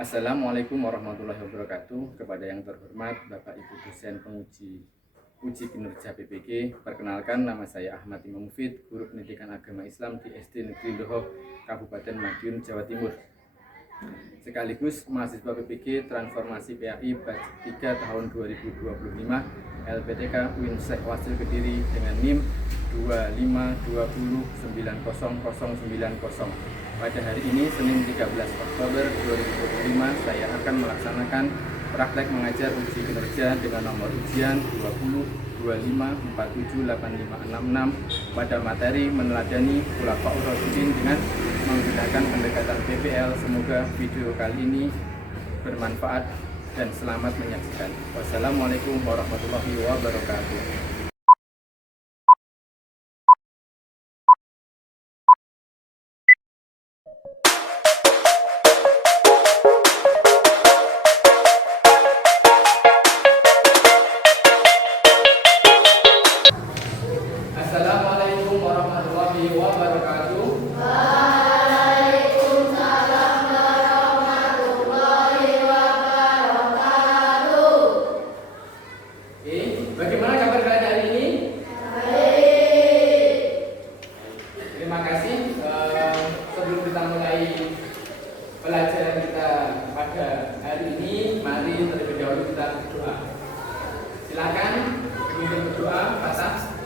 Assalamualaikum warahmatullahi wabarakatuh. Kepada yang terhormat Bapak Ibu dosen penguji uji kinerja PPG, perkenalkan nama saya Ahmad Imam Mufid, Guru Pendidikan Agama Islam di SD Negeri Ndoho, Kabupaten Madiun, Jawa Timur. Sekaligus mahasiswa PPG Transformasi PAI Batch 3 tahun 2025 LPTK UIN Syekh Wasil Kediri dengan NIM 252090090. Pada hari ini, Senin 13 Oktober 2025, saya akan melaksanakan praktek mengajar uji kinerja dengan nomor ujian 2025478566 pada materi meneladani Khulafaur Rasyidin dengan menggunakan pendekatan PPL. Semoga video kali ini bermanfaat dan selamat menyaksikan. Wassalamualaikum warahmatullahi wabarakatuh. Assalamualaikum warahmatullahi wabarakatuh. Waalaikumsalam warahmatullahi wabarakatuh. Bagaimana kabar kalian hari ini? Baik. Terima kasih. Sebelum kita mulai pelajaran kita pada hari ini, mari terlebih dahulu kita berdoa. Silakan memimpin berdoa, Fatah.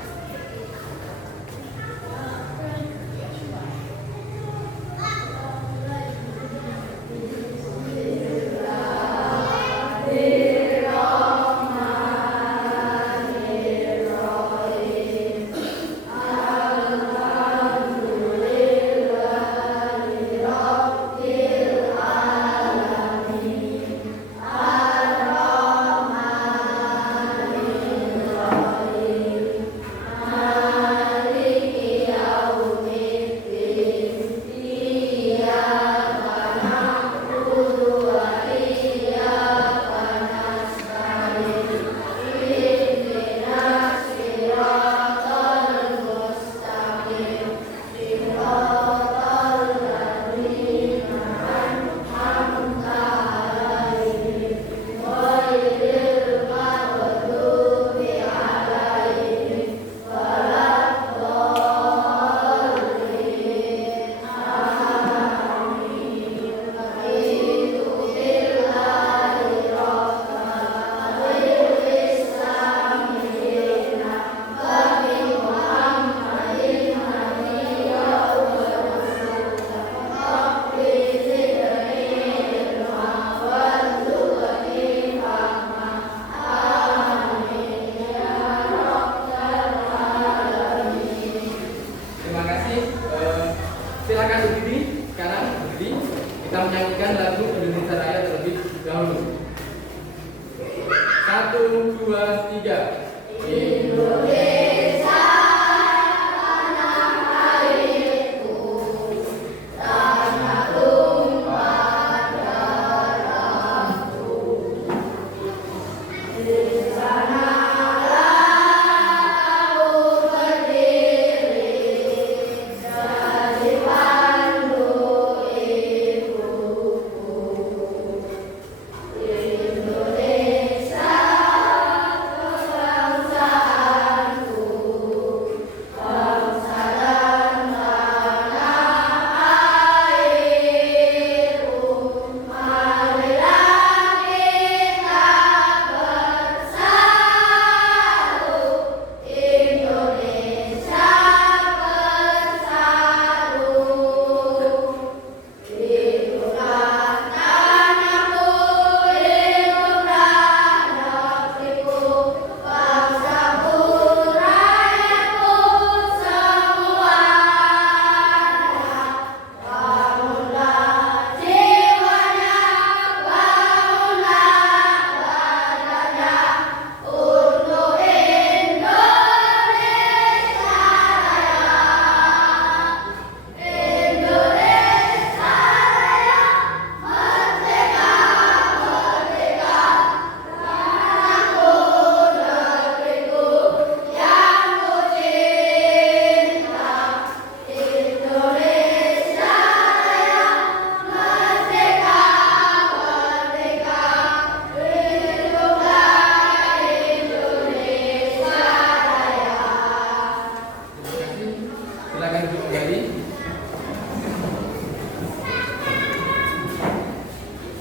Silakan duduk kembali.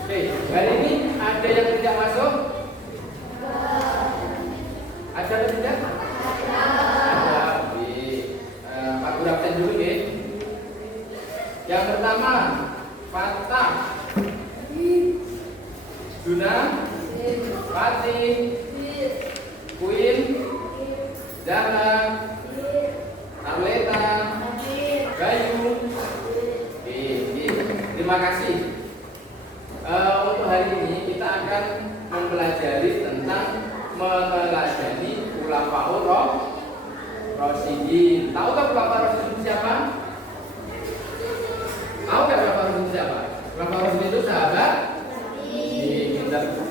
Oke, hari ini ada yang tidak masuk? Ada atau tidak? Ada. Oke. Pak Guru absen dulu ya. Yang pertama, Fatah, Juna, Fatih, Queen, Dana, Arleta, Bayu. Oke, terima kasih. Untuk hari ini kita akan mempelajari tentang meneladani Khulafaur Rasyidin. Tahu tak Khulafaur Rasyidin siapa? Tahu nggak Khulafaur Rasyidin siapa? Khulafaur Rasyidin itu sahabat.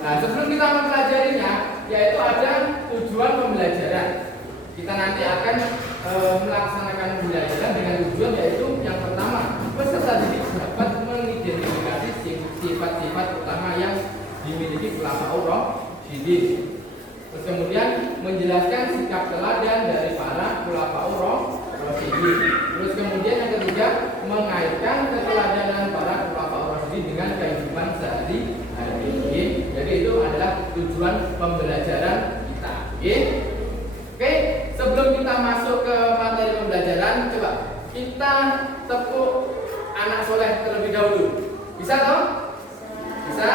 Nah, sebelum kita mempelajarinya, yaitu ada tujuan pembelajaran. Kita nanti akan melaksanakan pembelajaran dengan tujuan yaitu yang pertama, peserta didik dapat mengidentifikasi sifat-sifat utama yang dimiliki Khulafaur Rasyidin. Terus kemudian menjelaskan sikap teladan dari para Khulafaur Rasyidin. Terus kemudian yang ketiga, mengaitkan keteladanan para Khulafaur Rasyidin dengan kehidupan sehari-hari. Jadi itu adalah tujuan pembelajaran kita. Oke, sebelum kita masuk ke materi pembelajaran, coba kita tepuk anak soleh terlebih dahulu. Bisa toh? Bisa?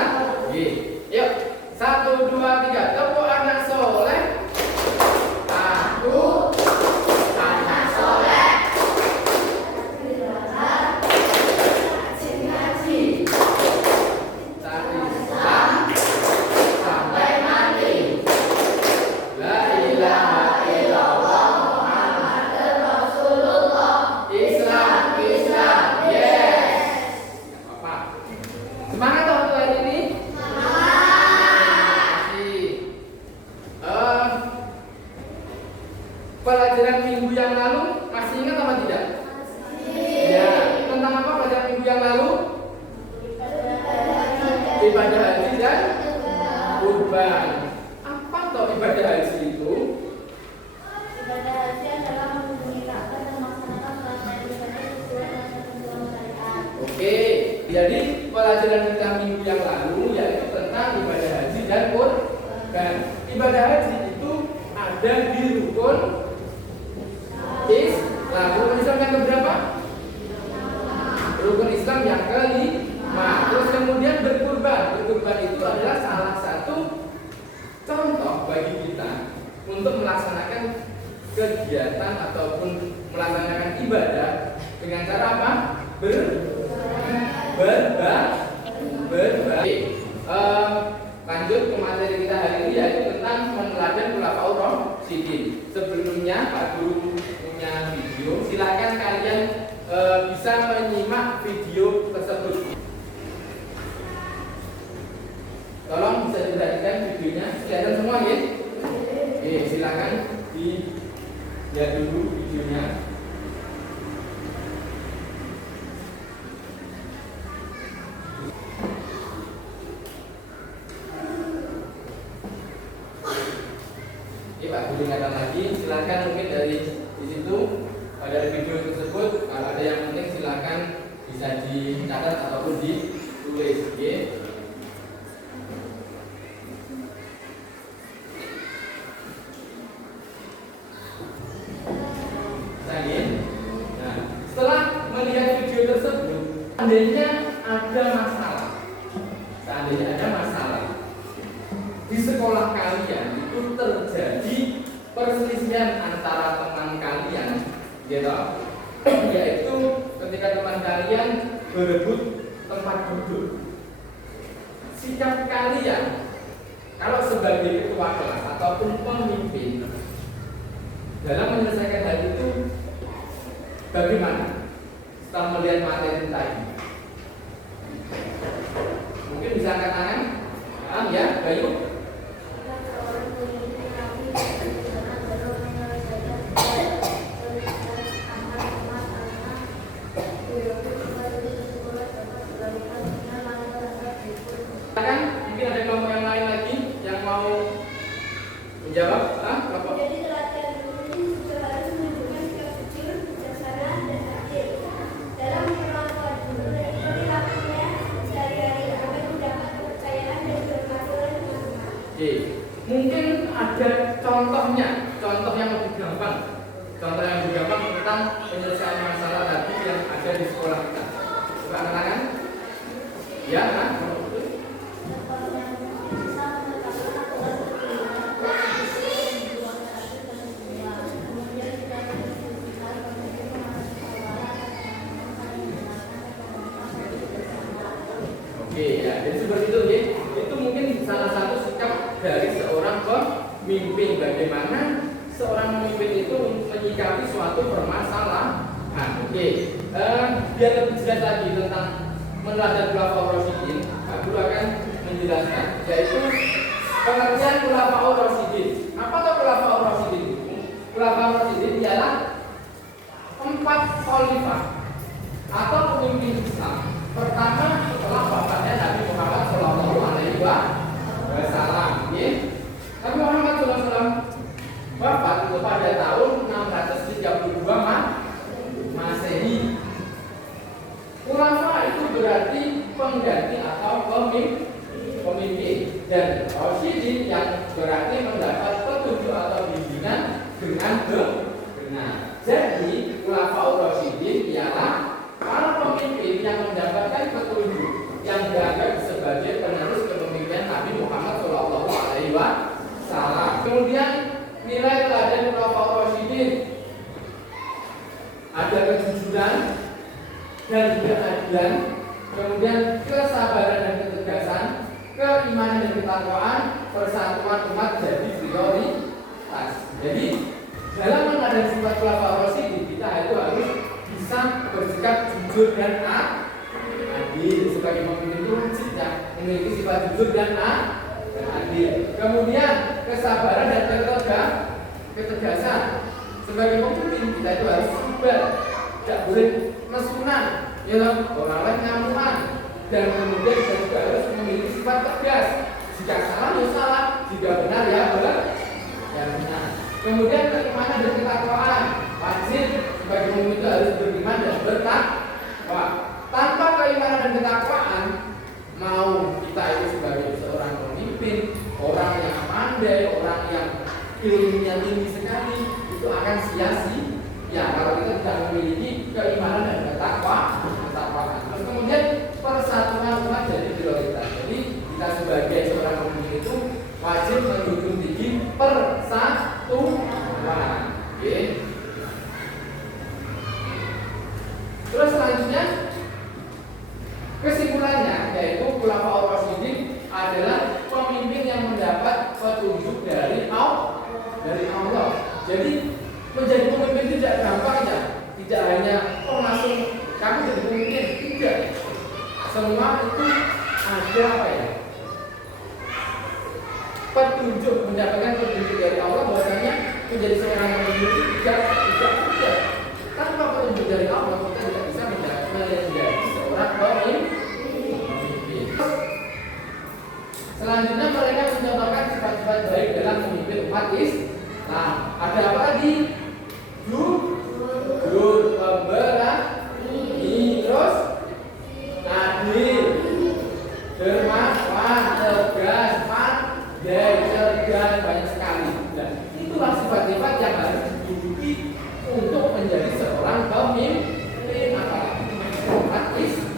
Yuk, 1, 2, 3, tepuk anak soleh. Aku anak soleh. Pelajaran minggu yang lalu masih ingat apa tidak? Ya, tentang apa pelajaran minggu yang lalu? Ibadah haji dan kurban. Apa toh ibadah haji itu? Ibadah haji adalah mengunjungi Ka'bah dan melaksanakan rangkaian ibadah sesuai dengan ketentuan syariat. Oke, jadi pelajaran kita minggu yang lalu yaitu tentang ibadah haji dan kurban. Ibadah haji itu ada di rukun Islam. Rukun Islam yang keberapa? Rukun Islam yang kelima. Terus kemudian berkurban. Berkurban itu adalah salah satu contoh bagi kita untuk melaksanakan kegiatan ataupun melaksanakan ibadah dengan cara apa? Berbagi. Lanjut ke materi kita hari ini yaitu tentang meneladan Khulafaur Rasyidin. Sebelumnya Pak Guru punya video, silakan kalian bisa menyimak video tersebut. Tolong bisa diperhatikan videonya, kelihatan semua ya? Oke, silakan dilihat dulu videonya. Pak Guru ingatkan lagi, silakan mungkin dari di situ dari video tersebut kalau ada yang penting silakan bisa dicatat ataupun ditulis. Nah, setelah melihat video tersebut, seandainya ada masalah di sekolah kalian itu terjadi perselisihan antara teman kalian, gitu, yaitu ketika teman kalian berebut tempat duduk. Sikap kalian kalau sebagai ketua kelas ataupun pemimpin dalam menyelesaikan hal itu bagaimana? Setelah melihat materi tadi, mungkin bisa angkat tangan, ya, Bayu. Mungkin ada kelompok yang lain lagi yang mau menjawab? Kelompok. Jadi teladan ini juga harus menunjukkan sikap jujur, bijaksana, dan pemimpin, bagaimana seorang pemimpin itu menyikapi suatu permasalahan. Oke. Biar lebih jelas lagi tentang meneladani Khulafaur Rasyidin, Pak Guru akan menjelaskan, yaitu pengertian Khulafaur Rasyidin. Apa itu Khulafaur Rasyidin? Khulafaur Rasyidin ialah 4 khalifah atau pemimpin Islam pertama setelah wafatnya Nabi Muhammad Shallallahu Alaihi Wasallam. Nabi Muhammad SAW wafat itu pada tahun 632 Masehi. Khulafa itu berarti pengganti atau pemimpin, dan Rasyidin yang berarti mendapat petunjuk atau bimbingan dengan benar. Jadi Khulafaur Rasyidin ialah para pemimpin yang mendapatkan petunjuk yang dianggap sebagai penerus kepemimpinan Nabi Muhammad Shallallahu Alaihi Wasallam. Kemudian nilai teladan Khulafaur Rasyidin ada kejujuran dan juga keadilan, kemudian kesabaran dan ketegasan, keimanan dan ketakwaan, persatuan umat jadi prioritas. Jadi dalam menghadapi sifat Khulafaur Rasyidin kita itu harus bisa bersikap jujur dan adil. Sebagai pemimpin itu wajib ya memiliki sifat jujur dan adil. Kemudian kesabaran dan ketegasan. Sebagai pemimpin kita itu harus sabar, tidak boleh nesunan, orang lain ngamuan, dan kemudian kita juga harus memiliki sifat tegas. Jika salah ya salah, jika benar ya benar. Kemudian keimanan dan ketakwaan, wajib sebagai pemimpin itu harus beriman dan bertakwa. Tanpa keimanan dan ketakwaan, mau kita itu sebagai seorang pemimpin, orang yang pandai, orang yang ilmunya tinggi sekali, itu akan sia-sia kalau kita tidak memiliki keimanan dan ketakwaan. Terus kemudian persatuan umat jadi prioritas. Jadi kita sebagai seorang pemimpin itu wajib menjunjung tinggi persatuan. Terus selanjutnya kesimpulannya yaitu Khulafaur Rasyidin adalah pemimpin yang mendapat petunjuk dari Allah. Jadi menjadi pemimpin tidak gampang ya, tidak hanya langsung kamu jadi pemimpin, tidak. Semua itu ada apa ya? Petunjuk, mendapatkan petunjuk dari Allah bahwasanya menjadi seorang pemimpin tidak mudah. Tanpa petunjuk dari Allah kita tidak bisa menjadi seorang pemimpin. Selanjutnya mereka mencontohkan sifat-sifat baik dalam memimpin umat Islam. Ada apa lagi? Jujur, pemberani, terus adil, dermawan, tegas, pandai, cerdas, banyak sekali. Nah, itulah sifat-sifat yang harus dimiliki untuk menjadi seorang pemimpin umat Islam.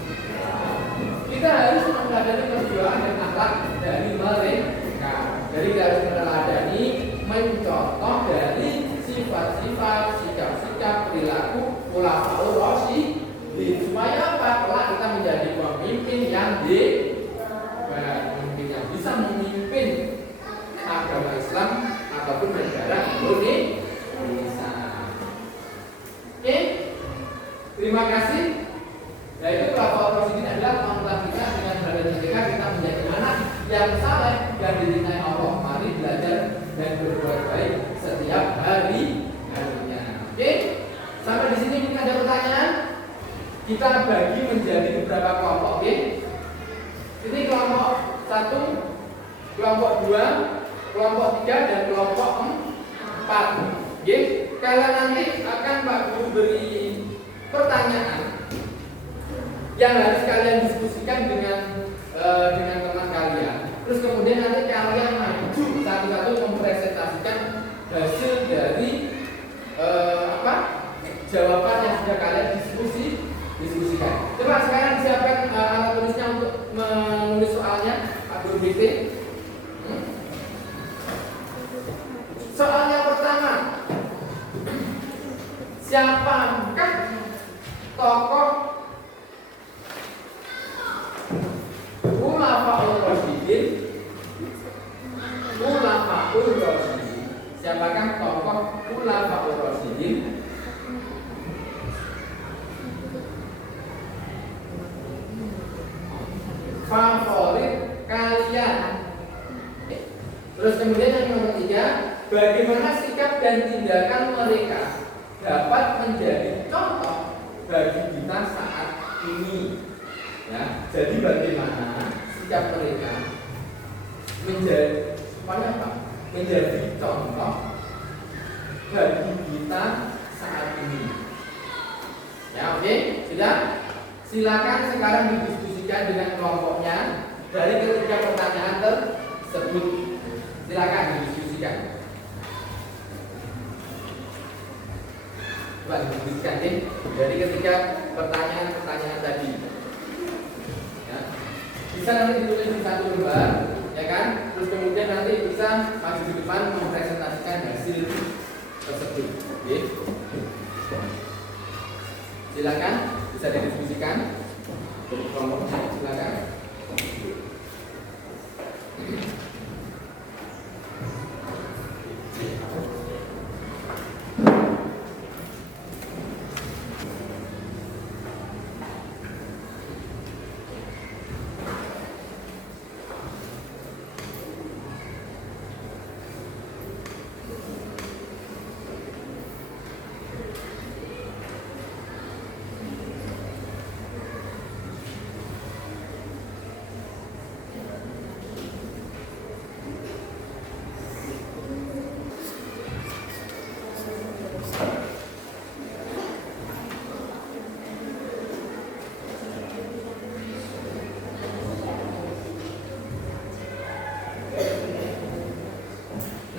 Kita harus meneladani perjuangan dan akhlak dari mereka. Jadi kita harus meneladani, mencontoh dari sifat-sifat, sikap-sikap, perilaku Khulafaur Rasyidin supaya apa? Kelak kita menjadi pemimpin yang pemimpin yang bisa memimpin agama Islam ataupun negara Indonesia. Oke, terima kasih. Yaitu Khulafaur Rasyidin adalah panutan kita dengan bagaimana kita menjadi anak yang saleh dan dicintai Allah. Mari belajar dan berbuat baik setiap harinya. Oke, sampai di sini mungkin ada pertanyaan. Kita bagi menjadi beberapa kelompok. Oke, ini kelompok 1, kelompok 2, kelompok 3 dan kelompok 4. Oke, kalian nanti akan Pak Guru beri pertanyaan yang harus kalian diskusikan dengan teman kalian. Terus kemudian nanti kalian maju satu-satu mempresentasikan hasil dari jawaban yang sudah kalian diskusikan. Coba sekarang siapkan alat tulisnya untuk menulis soalnya, Pak Guru BT. Soal yang pertama, siapakah tokoh Khulafaur Rasyidin khulafaur rasyidin favorit kalian. Terus kemudian yang nomor 3, bagaimana sikap dan tindakan mereka dapat menjadi contoh bagi kita saat ini. Ya, jadi bagaimana sikap mereka menjadi supaya apa? Menjadi contoh bagi kita saat ini. Ya, oke, sudah. Silakan sekarang didiskusikan dengan kelompoknya dari ketiga pertanyaan tersebut. Silakan didiskusikan. Coba didiskusikan dari ketiga pertanyaan tadi. Ya. Bisa nanti ditulis di satu lembar, ya kan? Terus kemudian nanti bisa maju di depan mempresentasikan hasil tersebut. Oke. Silakan bisa didiskusikan. Kelompoknya silakan.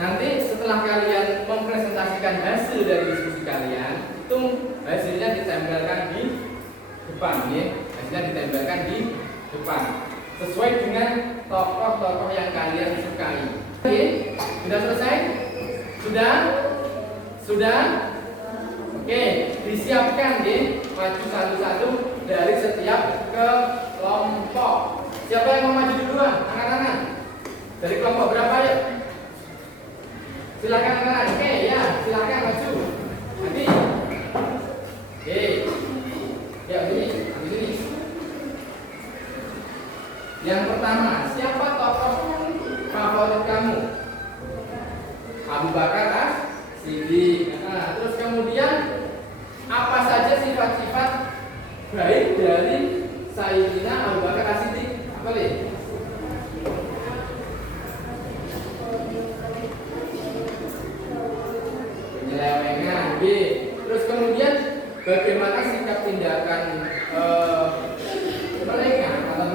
Nanti setelah kalian mempresentasikan hasil dari diskusi kalian, itu hasilnya ditempelkan di depan, ya. Hasilnya ditempelkan di depan, sesuai dengan tokoh-tokoh yang kalian sukai. Oke, sudah selesai? Sudah? Oke, disiapkan ya, maju satu-satu dari setiap kelompok. Siapa yang mau maju duluan? Angkat-angkat. Dari kelompok berapa ya? Silakan angkat. Oke, ya, silakan maju. Nanti. Oke. Ya, ini. Yang pertama, siapa tokoh favorit kamu? Abu Bakar As-Siddiq. Nah, terus kemudian apa saja sifat-sifat baik dari Sayyidina Abu Bakar As-Siddiq? Apa nih? Penyelewengan. B. Terus kemudian bagaimana sikap tindakan mereka atau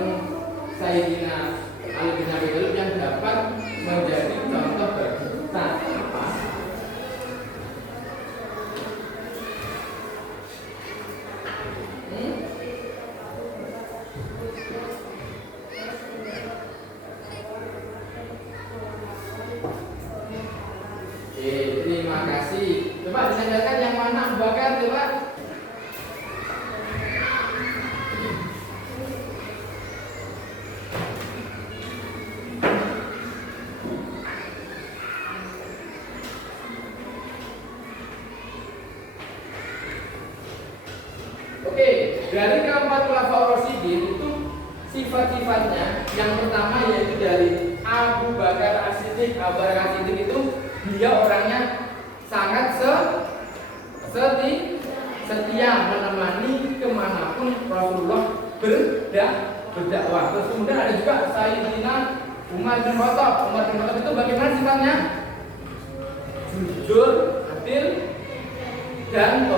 Sayyidina Ali bin Abi Thalib yang dapat menjadi contoh bagi kita? Apa? Terima kasih. Coba disandarkan yang mana Abu Bakar, coba. Oke, dari keempat khulafaur rasyidin itu sifat-sifatnya yang pertama yaitu dari Abu Bakar As-Siddiq. Abu Bakar As-Siddiq itu dia orangnya sangat setia menemani kemanapun Rasulullah berdakwah. Terus kemudian ada juga Sayyidina Umar bin Khattab. Umar bin Khattab itu bagaimana sifatnya? Jujur, adil, dan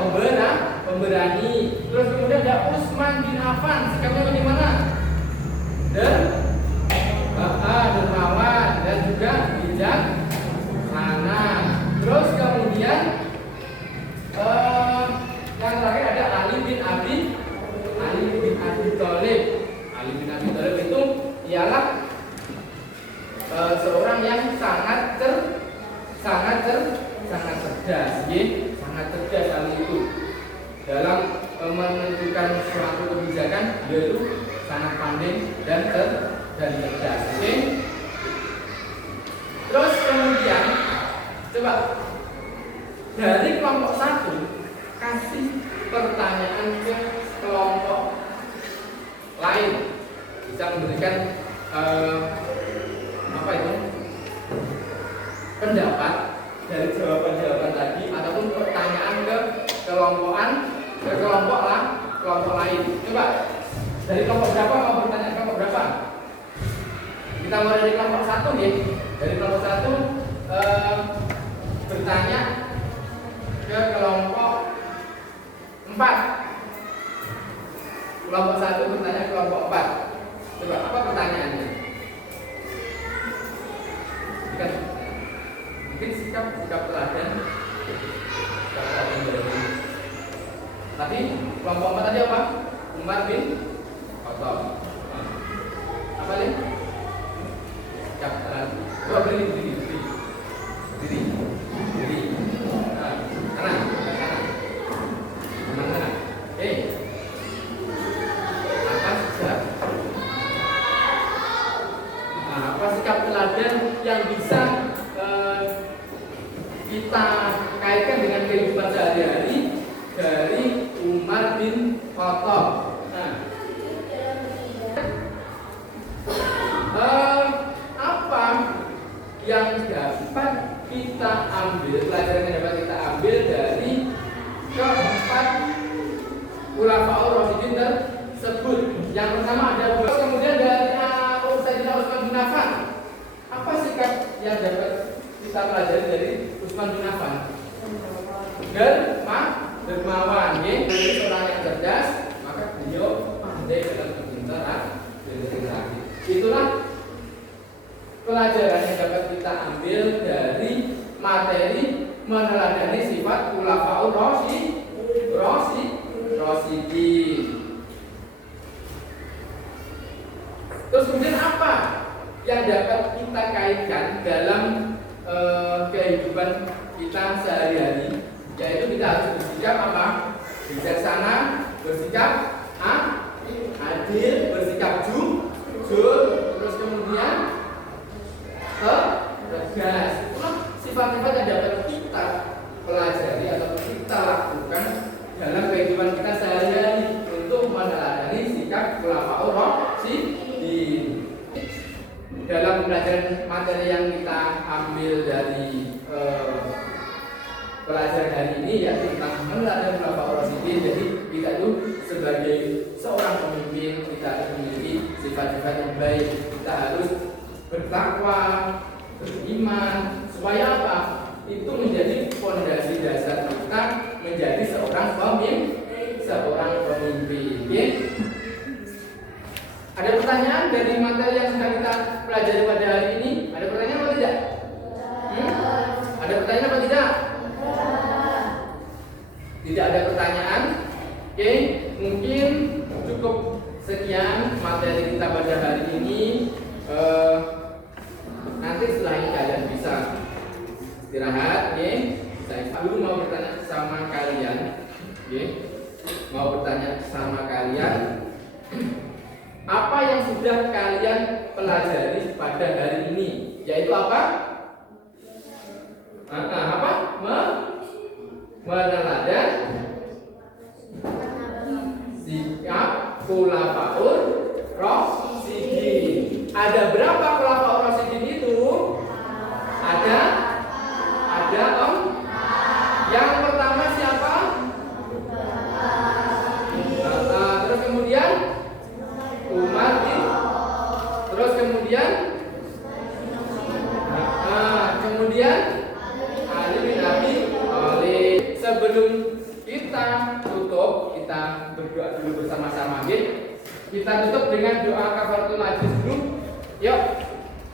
pemberani. Terus kemudian ada Utsman bin Affan, sikapnya bagaimana? Dermawan dan juga bijaksana. Terus kemudian yang terakhir ada Ali bin Abi Thalib. Ali bin Abi Thalib itu ialah seorang yang sangat cerdas, sangat cerdas kali itu dalam menentukan suatu kebijakan. Dia itu sangat pandai dan cerdas. Oke. Terus kemudian coba Dari kelompok satu kasih pertanyaan ke kelompok lain, bisa memberikan apa itu pendapat dari jawaban-jawaban tadi ataupun pertanyaan ke kelompok lain. Coba dari kelompok berapa mau bertanya kelompok berapa? Kita mulai dari kelompok satu nih. Dari kelompok satu bertanya ke kelompok 4. Kelompok 1 bertanya ke kelompok 4. Coba apa pertanyaannya? Mungkin sikap teladan dari tadi kelompok 4 tadi apa? Umar bin Khattab. Apa nih? Sikap teladan. Coba berdiri. Kanan. Apa sikap teladan yang bisa kita kaitkan dengan kehidupan sehari-hari dari Umar bin Khattab? Apa yang dapat kita ambil, pelajaran yang dapat kita ambil dari keempat Khulafaur Rasyidin tersebut? Yang pertama ada kemudian dari Sayyidina Utsman bin Affan. Apa sikap yang dapat kita pelajari dari Utsman bin Affan? Dermawan, dari seorang yang cerdas, maka beliau pandai dalam berbicara. Itulah pelajaran yang dapat kita ambil dari materi meneladani sifat Khulafaur Rasyidin. Terus kemudian apa yang dapat kita kaitkan dalam kehidupan kita sehari-hari? Yaitu kita harus bersikap apa? Bijaksana, bersikap adil, bersikap jujur, terus kemudian tegas. Itulah sifat-sifat yang dapat kita pelajari atau kita lakukan dalam kehidupan kita sehari-hari untuk meneladani sikap Khulafaur Rasyidin. Dalam pelajaran materi yang kita ambil dari pelajaran hari ini yaitu tentang meneladani Khulafaur Rasyidin. Jadi kita itu sebagai seorang pemimpin kita harus memiliki sifat-sifat yang baik. Kita harus bertakwa, beriman, supaya apa? Itu menjadi fondasi dasar kita menjadi seorang pemimpin. Ada pertanyaan dari materi yang sudah kita pelajari pada hari ini? Ada pertanyaan atau tidak? Ada pertanyaan atau tidak? Tidak ada pertanyaan. Oke, mungkin cukup sekian materi kita pada hari ini. Nanti setelah ini kalian bisa istirahat, Saya dulu mau bertanya sama kalian, mau bertanya sama kalian, apa yang sudah kalian pelajari pada hari ini? Yaitu apa? Meneladani sikap Khulafaur Rasyidin. Ada berapa Khulafaur Rasyidin itu? Ada yang pertama siapa? Terus kemudian Umar bin, terus kemudian Ali bin Abi Thalib. Sebelum kita tutup, kita berdoa dulu bersama-sama. Kita tutup dengan doa kafaratul majlis dulu. Yuk.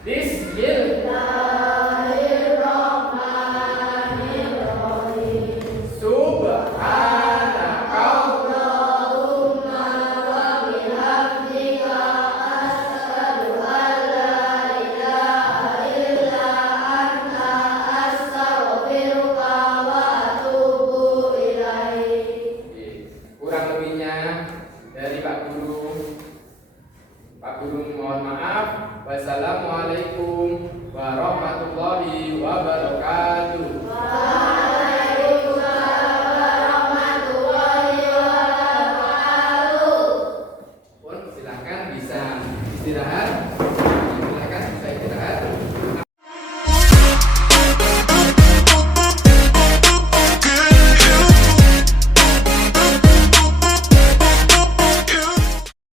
Bismillahirrahmanirrahim. Subhanaka Allahumma wa bihamdika asyhadu an la ilaha illa anta astaghfiruka wa atubu ilaik. Kurang lebihnya dari Pak Guru mohon maaf. Wassalamualaikum warahmatullahi wabarakatuh.